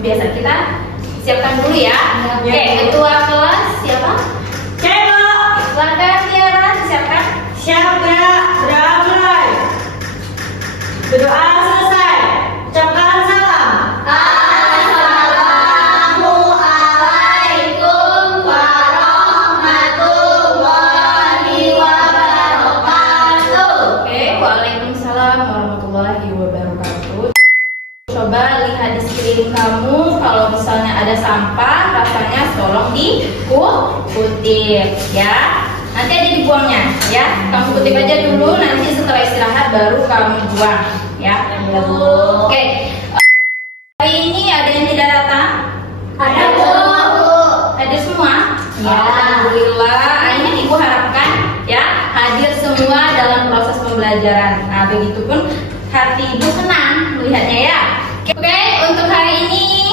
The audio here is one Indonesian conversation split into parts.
biasa kita siapkan dulu ya. Oke, ketua kelas siapa? Saya. Silakan Tiara, siapkan. Siap ya, sudah mulai. Berdoa selesai. Ucapkan salam. Assalamualaikum warahmatullahi wabarakatuh. Oke, waalaikumsalam warahmatullahi wabarakatuh. Coba lihat di sekeliling kamu, kalau misalnya ada sampah, rasanya tolong dikutip ya. Nanti ada dibuangnya ya. Kamu kutip aja dulu, nanti setelah istirahat baru kamu buang ya. Oke. Hari ini ada yang tidak datang? Ada, Bu. Ada semua? Ya, alhamdulillah. Ini Ibu harapkan ya hadir semua dalam proses pembelajaran. Nah, begitupun hati Ibu senang melihatnya ya. Oke, untuk hari ini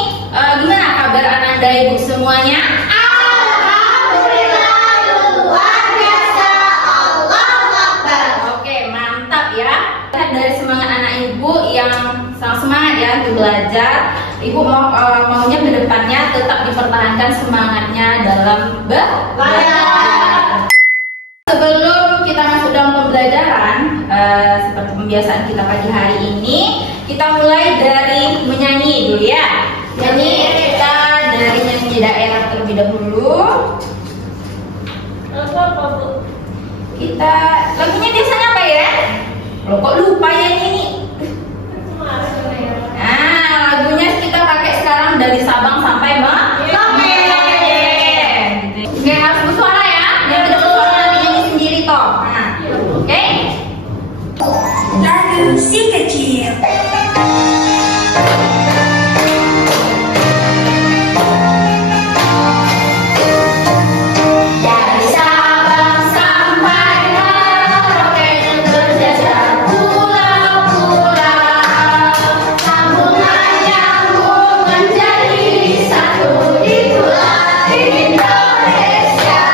gimana kabar Ananda Ibu semuanya? Alhamdulillah, luar biasa. Allahu Akbar. Oke, mantap ya. Lihat dari semangat anak Ibu yang sangat semangat ya untuk belajar. Ibu maunya ke depannya tetap dipertahankan semangatnya dalam belajar. Sebelum kita masuk dalam pembelajaran, seperti pembiasaan kita pagi hari ini, kita mulai dari menyanyi dulu ya. Jadi kita dari nyanyi daerah terlebih dahulu. Lagu apa, Bu? Kita lagunya biasanya apa ya? Loh kok lupa ya ini? Nah, lagunya kita pakai sekarang dari Sabang sampai Merauke. Oke, harus bersuara ya. Yang tidak bersuara nanti nyanyi sendiri toh. Nah, oke. Lagu si kecil. Dari Sabang sampai Merauke terjajah pulau-pulau, sambungan nyambung menjadi satu di pulau Indonesia.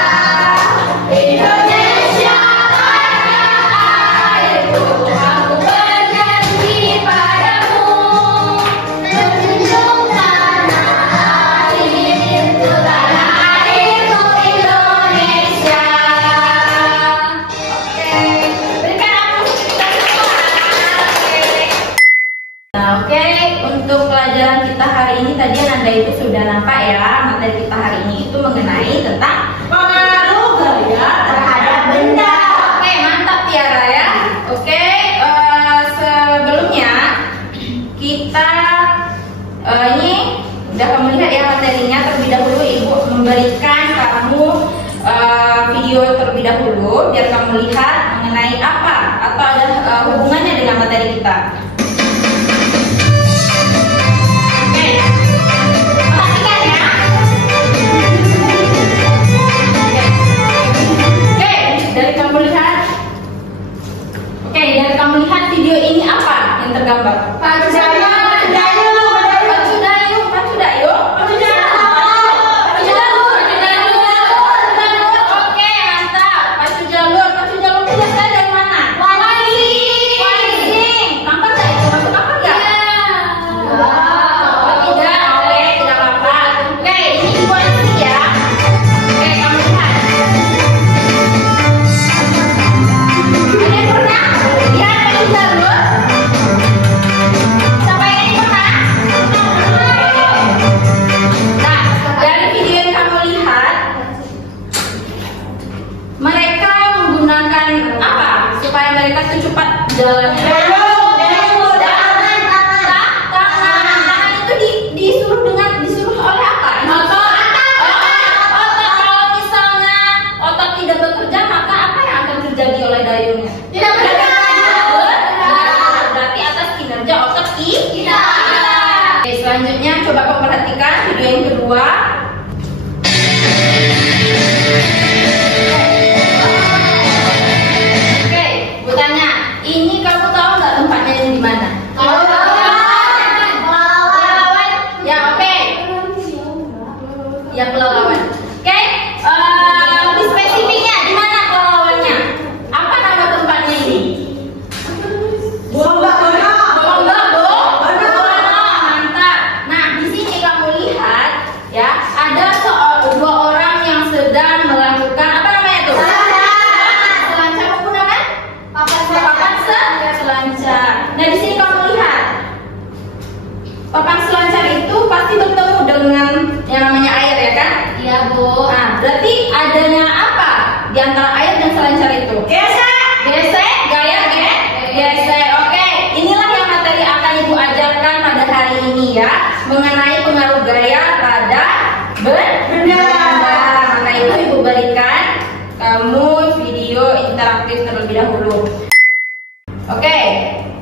Indonesia tanah airku, aku berjanji padamu, menjunjung tanah airku, tanah airku Indonesia. Oke, berikan aku kita semua. Nah, oke, untuk pelajaran kita hari ini tadi Ananda itu sudah nampak ya. Materi kita hari ini itu mengenai tentang pengaruh gaya terhadap benda. Oke, mantap Tiara ya. Oke, sebelumnya kita ini udah kamu lihat ya materinya. Terlebih dahulu Ibu memberikan kamu video terlebih dahulu biar kamu lihat mengenai apa atau ada hubungannya dengan materi kita. Oke, perhatikan ya. Oke, dari kamu lihat. Oke, dari kamu lihat video ini apa yang tergambar? Pacu dayung. Oke, mantap. Pacu jalur itu biasanya dari mana? Wajing. Nampak nggak itu? Masuk apa nggak? Oh, tidak. Oke, tidak apa-apa. Oke, ini dibuat dulu ya. Oke, kamu lihat. Ada yang pernah lihat pacu jalur? Siapa yang pernah? Nah, dari video yang kamu lihat, mereka menggunakan apa supaya mereka tuh cepat jalannya? Tangan itu disuruh oleh apa? Otot. Kalau misalnya otot tidak bekerja, maka apa yang akan terjadi oleh dayungnya? Tidak bekerja. Berarti atas kinerja otot kita. Oke, selanjutnya coba kau perhatikan video yang kedua. Oke, Bu tanya, ini kamu tahu nggak tempatnya ini di mana? Pelalawan. Ya, oke. Ya, Pelalawan. Oke, lebih spesifiknya di mana pelalawannya? Apa nama tempatnya ini? Bomba. Mantap. Nah, ini ya, mengenai pengaruh gaya terhadap benda. Maka itu Ibu berikan kamu video interaktif terlebih dahulu. Oke,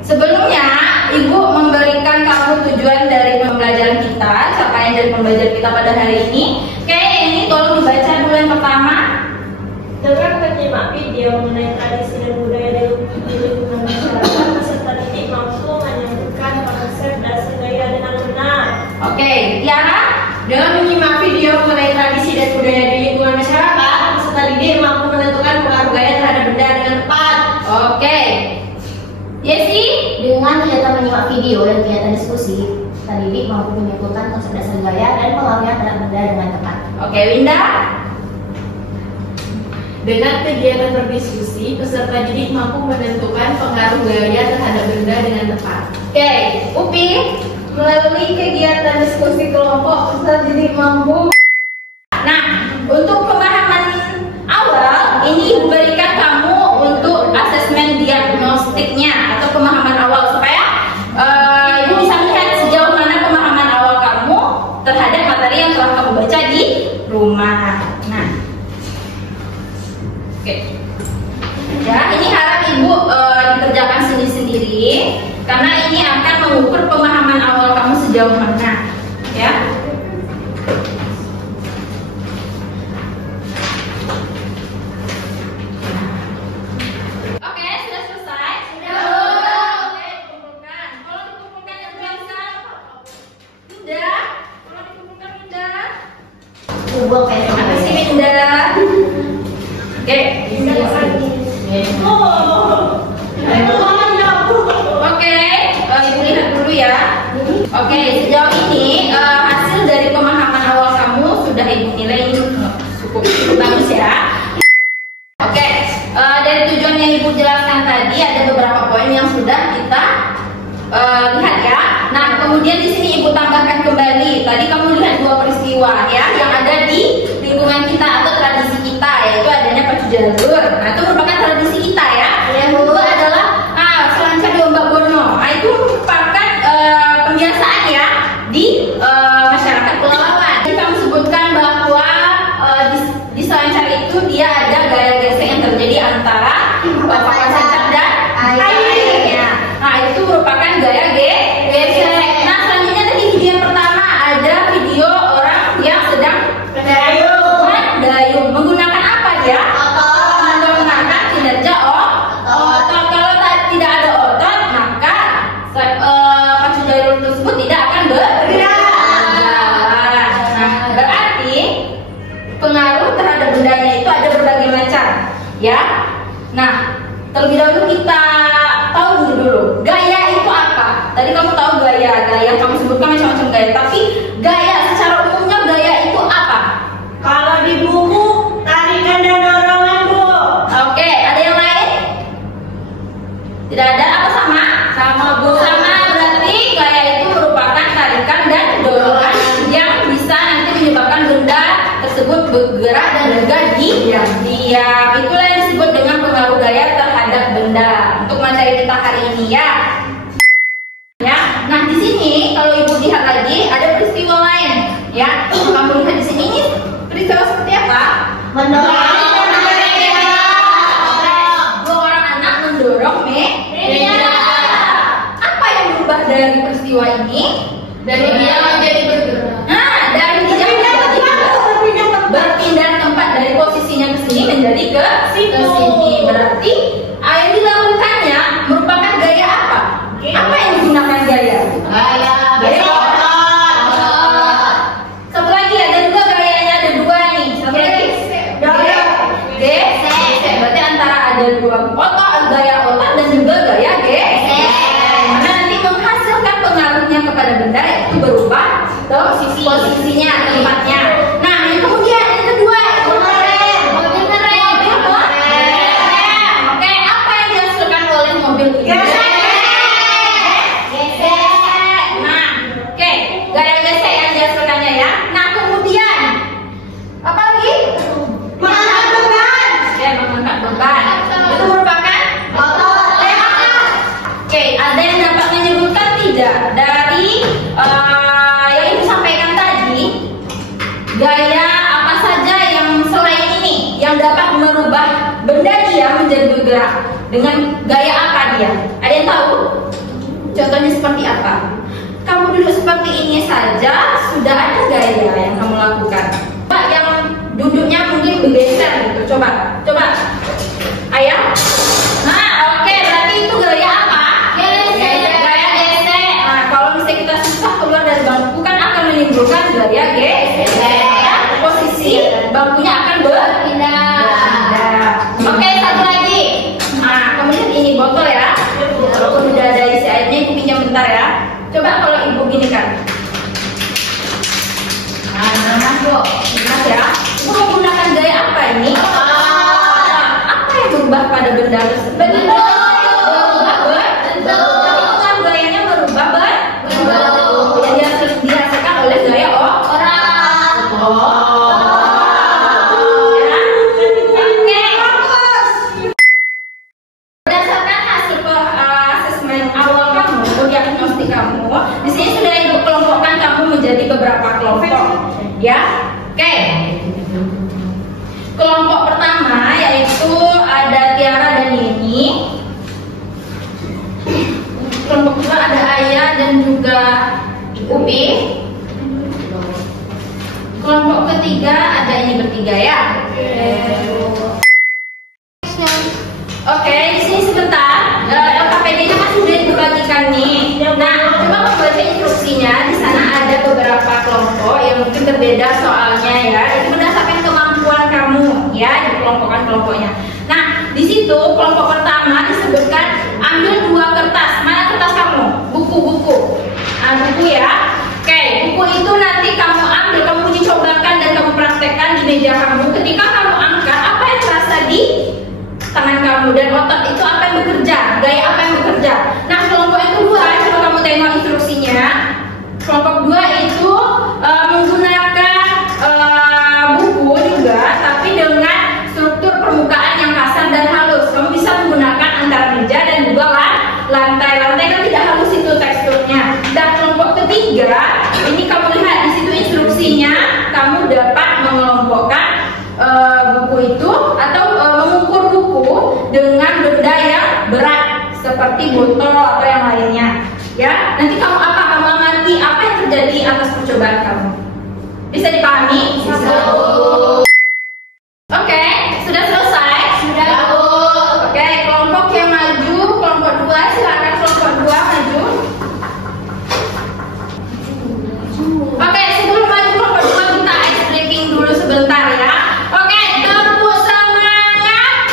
sebelumnya Ibu memberikan kamu tujuan dari pembelajaran kita, capaian dari pembelajaran kita pada hari ini. Oke, ini tolong dibaca dulu yang pertama. Dengan menyimak video mengenai tradisi dan budaya di lingkungan masyarakat, peserta didik mampu menyambungkan konsep dasar gaya dengan benar. Oke, Tiara. Dengan menyimak video mengenai tradisi dan budaya di lingkungan masyarakat, peserta didik mampu menentukan pengaruh gaya terhadap benda dengan tepat. Oke. Yesi. Dengan kegiatan menyimak video dan kegiatan diskusi, peserta didik mampu menyimpulkan konsep dasar gaya dan pengaruhnya terhadap benda dengan tepat. Oke, Winda. Dengan kegiatan berdiskusi, peserta didik mampu menentukan pengaruh gaya terhadap benda dengan tepat. Oke, Upi. Melalui kegiatan diskusi kelompok, peserta didik mampu. Nah, untuk pemahaman awal, ini Ibu berikan kamu untuk asesmen diagnostiknya atau pemahaman awal supaya Ibu bisa melihat sejauh mana pemahaman awal kamu terhadap materi yang telah kamu baca di rumah. Nah, oke. Ya, ini harap Ibu dikerjakan sendiri-sendiri karena ini akan mengukur pemahaman awal kamu sejauh mana, ya. Oke, sudah selesai? Sudah. Oke, dikumpulkan. Kalau dikumpulkan yang belakang, Winda. Kalau dikumpulkan Winda. Buang kayak Apa sih Winda? Oke. Oke, Ibu lihat dulu ya. Oke, sejauh ini hasil dari pemahaman awal kamu sudah Ibu nilai cukup bagus ya. Oke, dari tujuan yang Ibu jelaskan tadi ada beberapa poin yang sudah kita lihat ya. Nah, kemudian di sini Ibu tambahkan kembali. Tadi kamu lihat dua peristiwa ya yang ada di lingkungan kita atau tradisi kita, yaitu adanya pacu jalur. Nah, itu merupakan tradisi kita ya. Yang kedua adalah selancar domba bono. Nah, itu merupakan pembiasaan ya di masyarakat Pelalawan. Jadi kamu sebutkan bahwa di selancar itu dia ada gaya gesek yang terjadi antara papan sancar dan air. Nah, itu merupakan gaya gesek. Nah, selanjutnya tadi video yang pertama ada video orang yang sedang mendayung. Menggunakan apa dia? Menggunakan kinerja otot. Kalau tidak ada otot, maka pacu jalur tersebut tidak akan berjalan. Nah, berarti pengaruh terhadap bendanya itu ada berbagai macam, ya. Nah, terlebih dahulu kita tahu dulu gaya itu apa. Tadi kamu tahu gaya kamu sebutkan macam-macam gaya, tapi gaya secara umumnya gaya itu apa? Kalau di buku, tarikan dan dorongan, Bu. Oke, ada yang lain? Tidak ada? Apa sama? Sama, Bu. Sama, berarti gaya itu merupakan tarikan dan dorongan yang bisa nanti menyebabkan benda tersebut bergerak dan juga diam. Itulah yang disebut dengan pengaruh gaya terhadap benda. Untuk materi kita hari ini ya. Ya. Nah, di sini kalau Ibu lihat lagi ada peristiwa lain, ya. Kamu lihat di sini ini peristiwa seperti apa? Mendorong. Dua orang anak mendorong meja. Apa yang berubah dari peristiwa ini? Dari dia menjadi bergerak. Nah, dari dia berpindah tempat dari posisinya ke sini menjadi ke sini. Berarti yang dilakukannya merupakan gaya apa? Apa yang digunakan gaya? Gaya otot. Satu lagi ada juga gayanya, ada dua nih. Satu lagi gesek. Berarti antara ada dua otot, gaya otot dan juga gaya gesek. Karena nanti menghasilkan pengaruhnya kepada benda itu berubah posisinya, tempatnya. Nah, yang kemudian yang kedua mengerem. Oke, apa yang dihasilkan oleh mobil ini? Gesek. Nah, oke, gaya gesek yang dihasilkannya ya. Nah, kemudian apa lagi? Mengangkat beban. Oke, mengangkat beban. Itu merupakan otot. Oke, ada yang dapat menyebutkan tidak dari Dengan gaya apa dia? Ada yang tahu? Contohnya seperti apa? Kamu duduk seperti ini saja sudah ada gaya yang kamu lakukan. Coba yang duduknya mungkin bergeser gitu. Coba. Ayah. Nah, oke, berarti itu gaya apa? Gaya gesek. Nah, kalau misalnya kita susah keluar dari bangku kan akan menimbulkan gaya gesek. Posisi bangkunya akan berpindah. Oke, satu lagi. Nah, kemudian ini botol ya. Walaupun udah ada isi airnya, ibu pinjam bentar ya. Coba kalau ibu gini kan. Nah, masuk. Mas ya. Ibu menggunakan gaya apa ini? Apa yang berubah pada benda tersebut? Bentuk. Gayanya berubah bentuk. Yang dirasakan oleh gaya orang. Kamu di sini sudah ibu kelompokkan kamu menjadi beberapa kelompok, ya. Oke. Kelompok pertama yaitu ada Tiara dan Nini. Kelompok kedua ada Ayah dan juga Upi. Kelompok ketiga ada ini bertiga ya. Oke, di sini sebentar. LKPD-nya kan sudah dibagikan nih. Nah, coba membaca instruksinya. Di sana ada beberapa kelompok yang mungkin berbeda soalnya ya. Itu berdasarkan kemampuan kamu ya, dikelompokkan kelompoknya. Nah, di situ kelompok pertama disebutkan ambil 2 kertas. Mana kertas kamu? Buku-buku. Nah, buku ya. Oke, buku itu nanti kamu ambil, kamu uji cobakan dan kamu praktekkan di meja kamu. Ketika kamu angkat, apa yang terasa di tangan kamu dan otot itu apa yang bekerja, gaya apa yang bekerja. Nah, kelompok yang kedua, coba kamu tengok instruksinya. Kelompok 2 itu menggunakan buku juga, tapi dengan struktur permukaan yang kasar dan halus. Kamu bisa menggunakan antara meja dan juga lantai. Lantai kan tidak halus itu teksturnya. Dan kelompok ketiga, ini kamu lihat di situ instruksinya, kamu dapat mengelompokkan buku itu atau mengukur buku dengan benda yang berat seperti botol atau yang lainnya. Ya, nanti kamu kamu amati apa yang terjadi atas percobaan kamu. Bisa dipahami? Bisa. Oke, sudah selesai? Sudah. Oke, kelompok yang maju, kelompok 2, silakan kelompok 2 maju. Oke, sebelum maju kelompok 2 kita ice breaking dulu sebentar ya. Oke, tepuk semangat.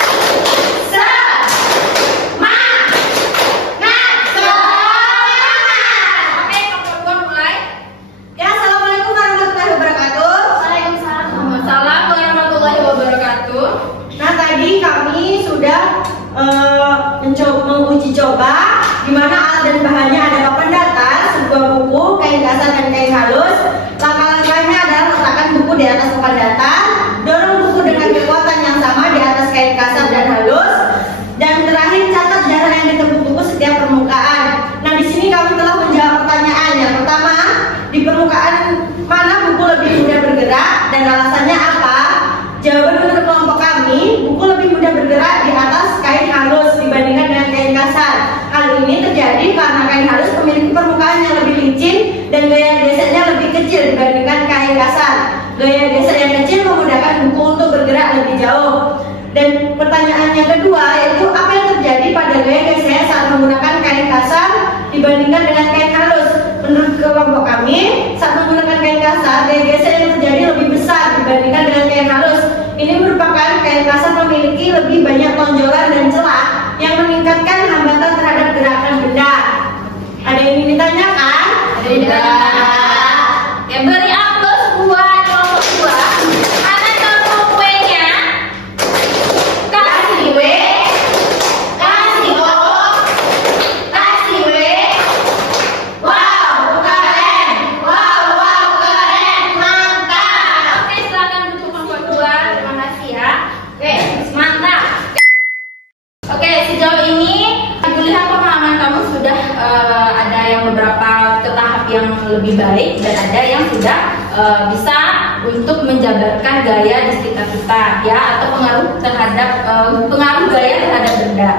Semangat. Oke, kelompok 2 mulai. Ya, assalamualaikum warahmatullahi wabarakatuh. Waalaikumsalam warahmatullahi wabarakatuh. Nah, tadi kami sudah menguji coba di mana alat dan bahannya ada papan datar, sebuah buku, kain kasar dan kain halus. Langkah-langkahnya adalah letakkan buku di atas papan datar, dorong buku dengan kekuatan yang sama di atas kain kasar dan halus, dan terakhir catat jarak yang ditempuh buku setiap permukaan. Nah, di sini kami telah menjawab pertanyaan. Yang pertama, di permukaan mana buku lebih mudah bergerak dan alasannya apa? Jawaban menurut kelompok kami, buku lebih mudah bergerak di atas kain halus dibandingkan dengan kain kasar. Hal ini terjadi karena kain halus memiliki permukaan yang lebih licin dan gaya geseknya lebih kecil dibandingkan kain kasar. Gaya gesek yang kecil memudahkan buku untuk bergerak lebih jauh. Dan pertanyaan yang kedua yaitu apa yang terjadi pada gaya gesek saat menggunakan kain kasar dibandingkan dengan kain halus. Menurut kelompok kami, saat menggunakan kain kasar, gaya gesek yang terjadi lebih besar dibandingkan dengan kain halus. Ini merupakan kain kasar memiliki lebih banyak tonjolan dan celah yang meningkatkan hambatan terhadap gerakan benda. Ada yang ingin ditanyakan? Ada yang ditanyakan? Ya, beri aplaus buat kelompok 2. Mana kelompok W-nya? Kasih W, kasih O, kasih W. Wow, keren. Wow, keren. Mantap. Oke, silakan duduk kelompok 2. Terima kasih ya. Oke, mantap. Oke, sejauh ini ibu lihat pemahaman kamu sudah ada yang beberapa ke tahap yang lebih baik dan ada yang sudah bisa untuk menjabarkan gaya di sekitar kita ya, atau pengaruh gaya terhadap benda.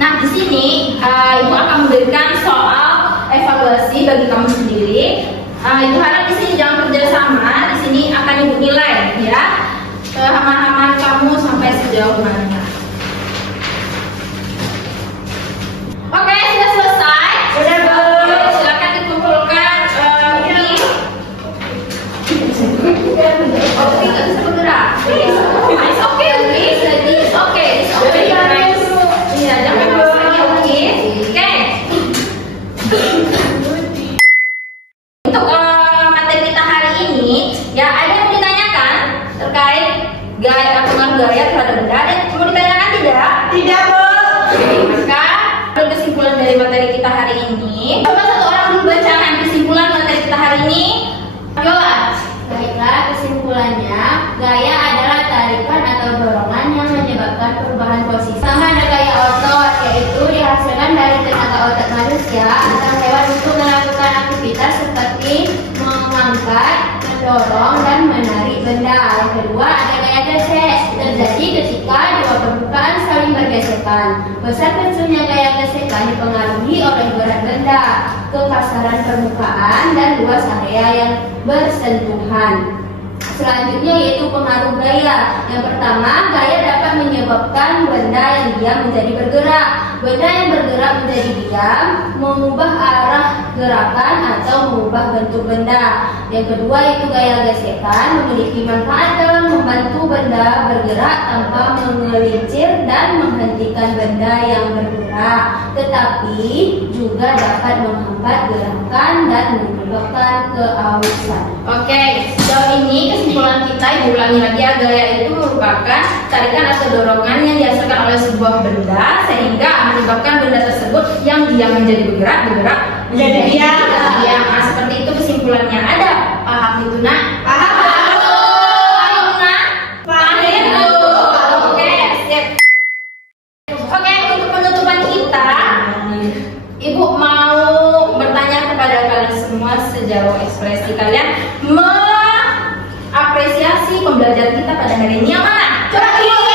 Nah, di sini Ibu akan memberikan soal evaluasi bagi kamu sendiri. Ibu harap di sini jangan kerjasama, di sini akan Ibu nilai ya pemahaman kamu sampai sejauh mana. Oke, sudah selesai. Sudah, Bu. Oke, silakan dikumpulkan ini. Oke, nggak bisa bergerak. It's okay, jadi it's okay. Iya, jangan lagi, oke. Untuk materi kita hari ini, ya ada yang mau ditanyakan terkait pengaruh gaya terhadap benda. Ada yang mau ditanyakan tidak? Tidak, Bu. Oke, maka kesimpulan dari materi kita hari ini. Coba satu orang dulu bacakan kesimpulan materi kita hari ini. Yola. Baiklah, kesimpulannya, gaya adalah tarikan atau dorongan yang menyebabkan perubahan posisi. Pertama ada gaya otot, yaitu dihasilkan dari tenaga otot manusia atau hewan untuk melakukan aktivitas seperti mengangkat, mendorong, dan menarik benda. Yang kedua ada gaya gesek, terjadi ketika dua permukaan saling bergesekan. Besar kecilnya gaya gesekan dipengaruhi oleh berat benda, kekasaran permukaan, dan luas area yang bersentuhan. Selanjutnya yaitu pengaruh gaya. Yang pertama, gaya dapat menyebabkan benda yang diam menjadi bergerak. Benda yang bergerak menjadi diam, mengubah arah gerakan atau mengubah bentuk benda. Yang kedua yaitu gaya gesekan, memiliki manfaat dalam membantu benda bergerak tanpa mengelincir dan menghentikan benda yang bergerak, tetapi juga dapat menghambat gerakan dan menyebabkan keausan. Oke, sejauh ini kesimpulan kita, Ibu ulangi lagi ya, gaya itu merupakan tarikan atau dorongan yang dihasilkan oleh sebuah benda sehingga menyebabkan benda tersebut yang diam menjadi bergerak Menjadi diam. Nah, seperti itu kesimpulannya. Ada paham itu nak? Paham. Paham nak? Paham itu. Oke, sip. Oke, untuk penutupan kita, Ibu mau bertanya kepada kalian semua sejauh ekspresi kalian mengapresiasi pembelajaran kita pada hari ini yang mana? Coba Ibu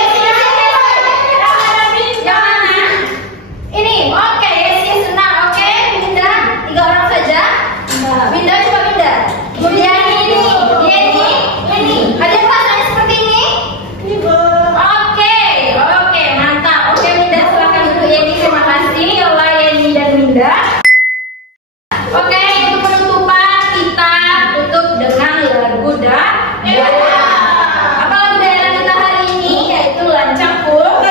yang mana? Ini, oke, yes, senang, oke, Winda, 3 orang saja. Winda, coba Winda. Kemudian ini, ada yang tanya seperti ini? Ini, Bu. Oke, mantap. Oke, Winda, silakan untuk Yeni. Terima kasih, Yola, Yeni, dan Winda. Oke, untuk penutupan kita tutup dengan lagu daerah. Apa lagu daerah kita hari ini? Yaitu Lancang Pun.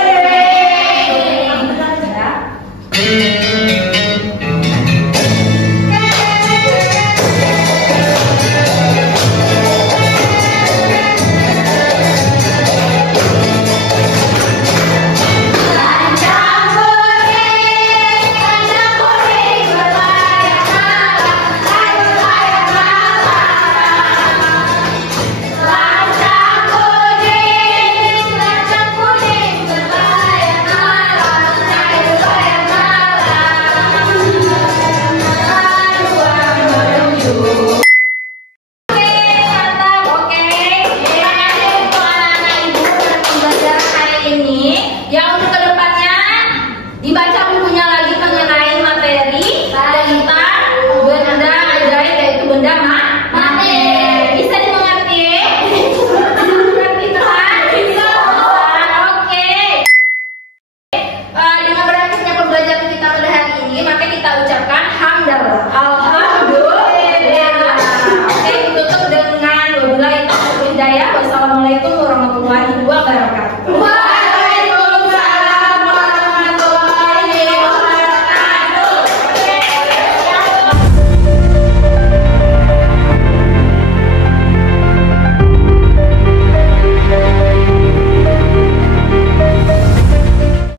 Wassalamualaikum warahmatullahi wabarakatuh.